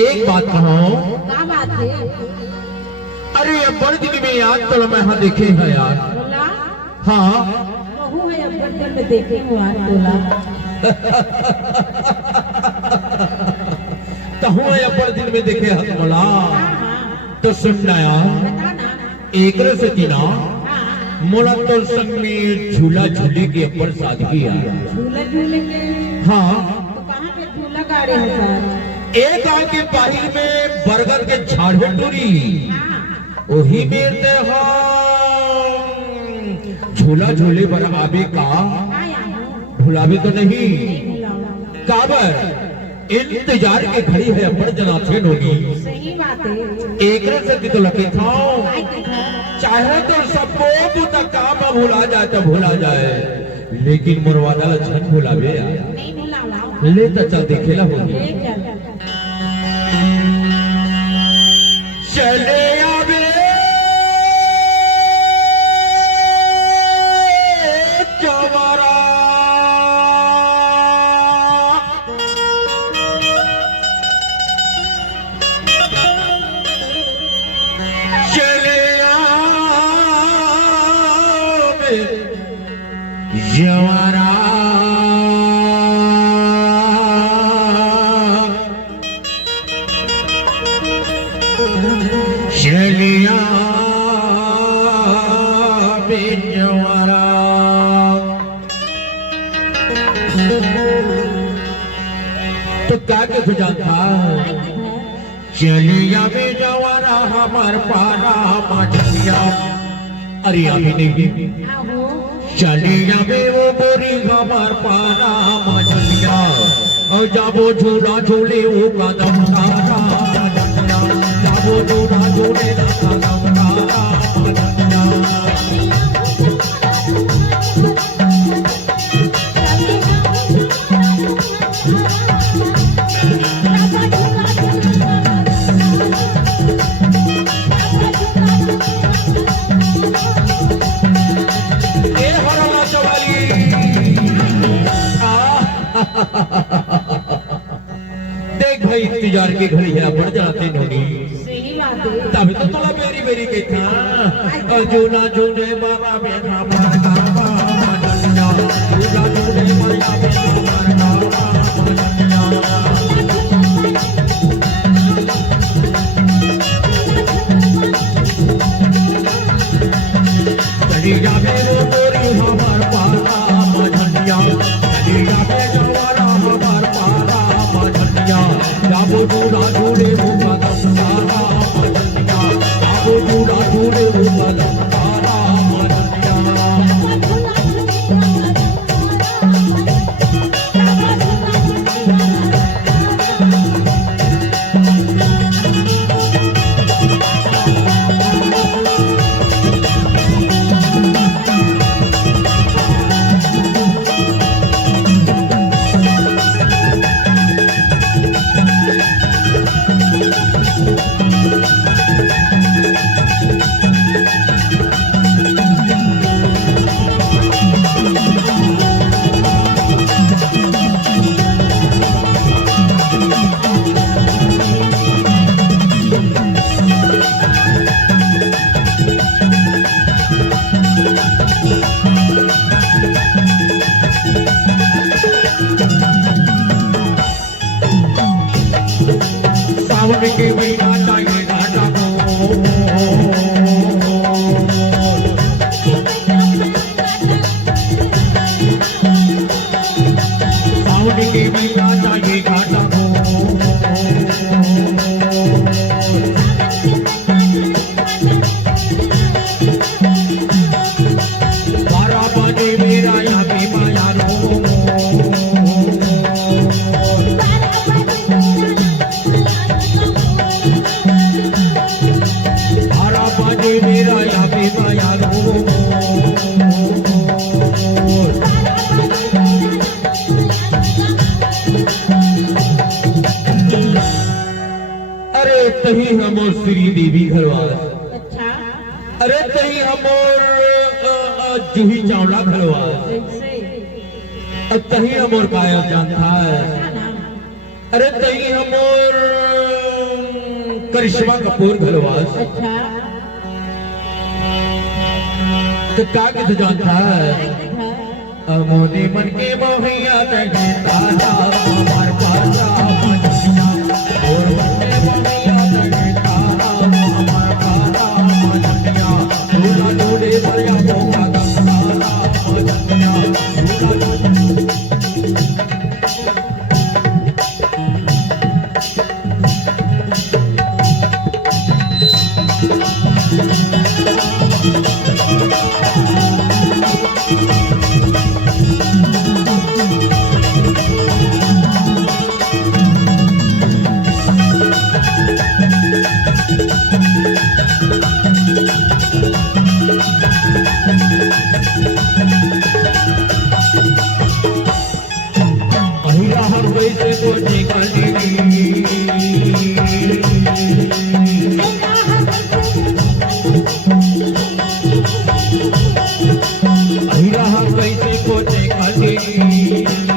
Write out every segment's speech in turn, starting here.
एक बात कहो। क्या बात है? अरे अब बड़े दिन में याद तो मैं यहाँ देखे हैं यार। बोला हाँ बहू है अब बर्तन में देखे हूँ आज बोला तो हूँ अब बड़े दिन में देखे हैं बोला। तो सुनना यार बताना। एक से तीना हाँ मोला तो संग में झूला झूले के ऊपर सादगी यार। झूला झूले के हाँ तो कहाँ पे झूला गाड़े हैं सर? एक गांव के बाहर में बरगद के झाड़ में टूरी हाँ वही में झूला झूले बर आबे का आया हूँ भुलावे तो नहीं बुलाओ। काबर इंतजार के खड़ी है अपन जनाथे होगी। सही बात है। एक से तो लगे था काय के घर? चाहे तो सबको तक काम भुला जाए तो भुला जाए लेकिन मुरवादा झन भुलावे यार। नहीं बुलाओ। ले तो चल देखेला होगी। ले चल। चले आवे जवारा चले आवे जवारा चलिया बेजवारा तो क्या के खुजान था। चलिया बेजवारा हमार पारा मठिया अरे अभी नहीं आओ चलिया बे वो बोरी हमार पारा मठिया और जाबो झूला झूले वो कदम तारा जाबो झूला झूले कदम तारा देख भाई इंतजार की घड़ी है बढ़ जाते नोनी सही बात है। तभी तो तला बेरी बेरी के था और जूना जूने बाबा बेटा मारना मदनिया जूना जूने बाबा बेटा मारना चली जावे वो गोरी हमार पारा मदनिया चली जावे जवारा हमार पारा मदनिया जाबो जूना जूने वो कदम तारा मदनिया जाबो जूना जूने वो कदम तारा मदनिया सावन के महीना चाहिए घाटा को सावन के महीना चाहिए घाटा को 12 बजे मेरा यहाँ पे माया रो 12 बजे मेरा यहाँ पे माया रो अरे तही हमोर श्री देवी घरवास अच्छा अरे तही हमोर जूही चावला घरवास कैसे तही हमोर कायर जानता है क्या नाम अरे तही हमोर करिश्मा कपूर घरवास अच्छा तो क्या किसे जानता है अच्छा मोदी मन के मोहिया तहे तारा हमार पासा मजनिया और मन के मोहिया तहे तारा हमार पासा मजनिया दूल्हा दूल्हे दरिया मोहा गंगारा मजनिया दूल्हा अहिरा हर वैसे को निकालेगी अहिरा हर वैसे को निकालेगी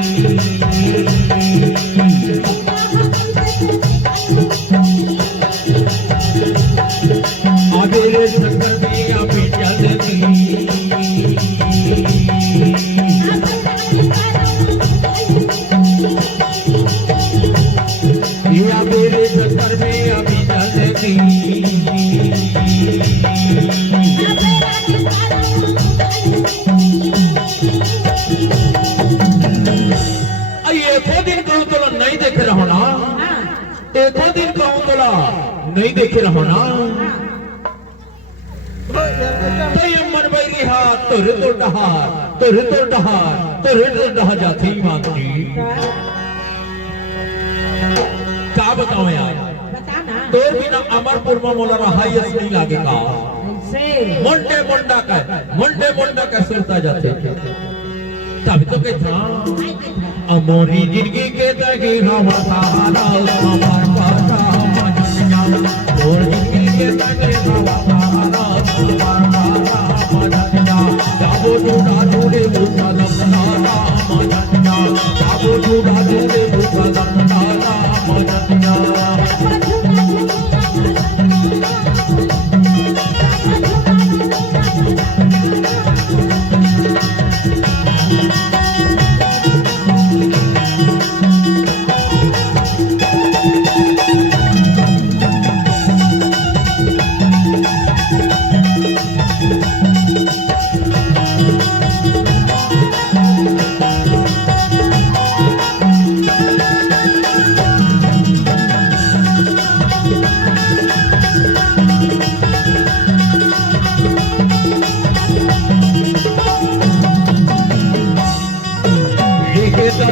आबेरे शंकर दिया बेटा देती या मेरे चक्कर में अभी चलती एको दिन कहूँ तोला नहीं देखे रहो ना एको दिन कहूँ तोला नहीं देखे रहो ना मन बैरी हाथ तोरे तो डहार तोरे तो डहार तोरे तो डहा जाती मांगती क्या बताओ यार बताना तोर बिना अमरपुर में मोला रहायस नहीं लागेगा कैसे मोंटे मोंडा का सुनता जाते तभी तो कहता अमोरी जिंदगी के तगे हवा सहारा हमार पासा मजनिया और जिंदगी के तगे हवा सहारा हमार पासा मजनिया जाबो जुड़ा जुड़े मुझा लमनारा मजनिया जाबो जुड़ा जुड़े मुझा लमनारा मजनिया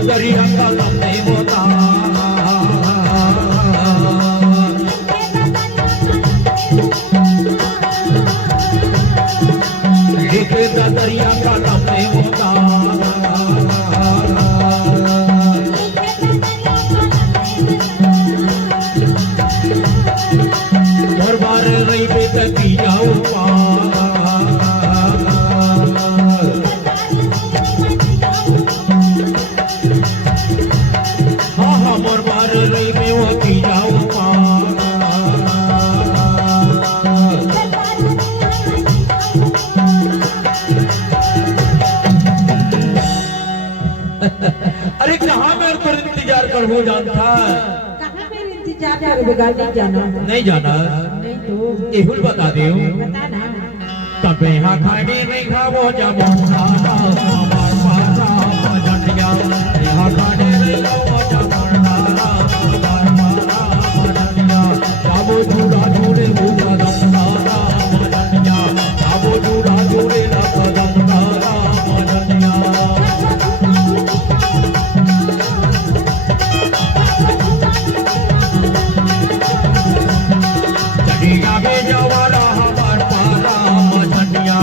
दरिया का लम्बे होता दरिया का लम्बे होता और बार रही बेटा की जाऊँ मोर बार रही में वो की जाऊँ अरे कहाँ मैं पर इंतजार कर हो जानता कहाँ पे जाते हो बेकार नहीं जाना नहीं जाना नहीं तो एहुल बता दे बता ना तबे हाँ खाने नहीं खावो जब खाना हमार पासा मझंडिया यहाँ खाने नहीं खावो जब खाना हमार पासा मझंडिया जाबो झूला झूले भूला दमदारा मझंडिया जाबो झूला झूले लगा दमदारा मझंडिया चढ़िया बेजवारा हमार पारा मझंडिया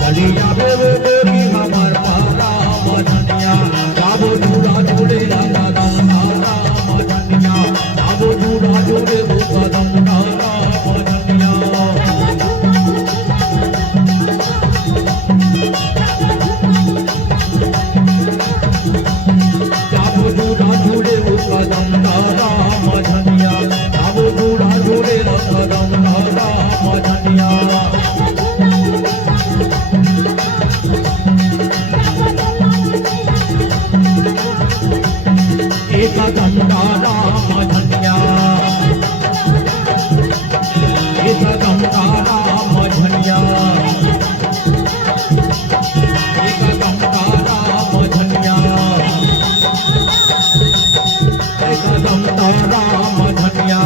चढ़िया बेबी हमार पारा मझंडिया जाबो झूला झूले लगा दमदारा मझंडिया जाबो झूला झूले भूला दमदारा मझंडिया जाबो झूला झूले भूला दमदारा मझंडिया जाबो झूला झूले लगा दमदारा मझंडिया एक दमदारा मझंडिया एक दमदारा मझंडिया एक दमदारा मझंडिया एक दमदारा मझंडिया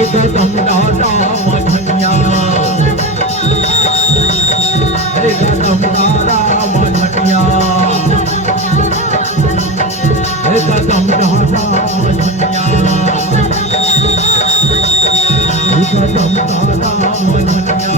एक दमदारा मझंडिया एक दमदारा मझंडिया एक दमदारा मझंडिया एक दमदारा मझंडिया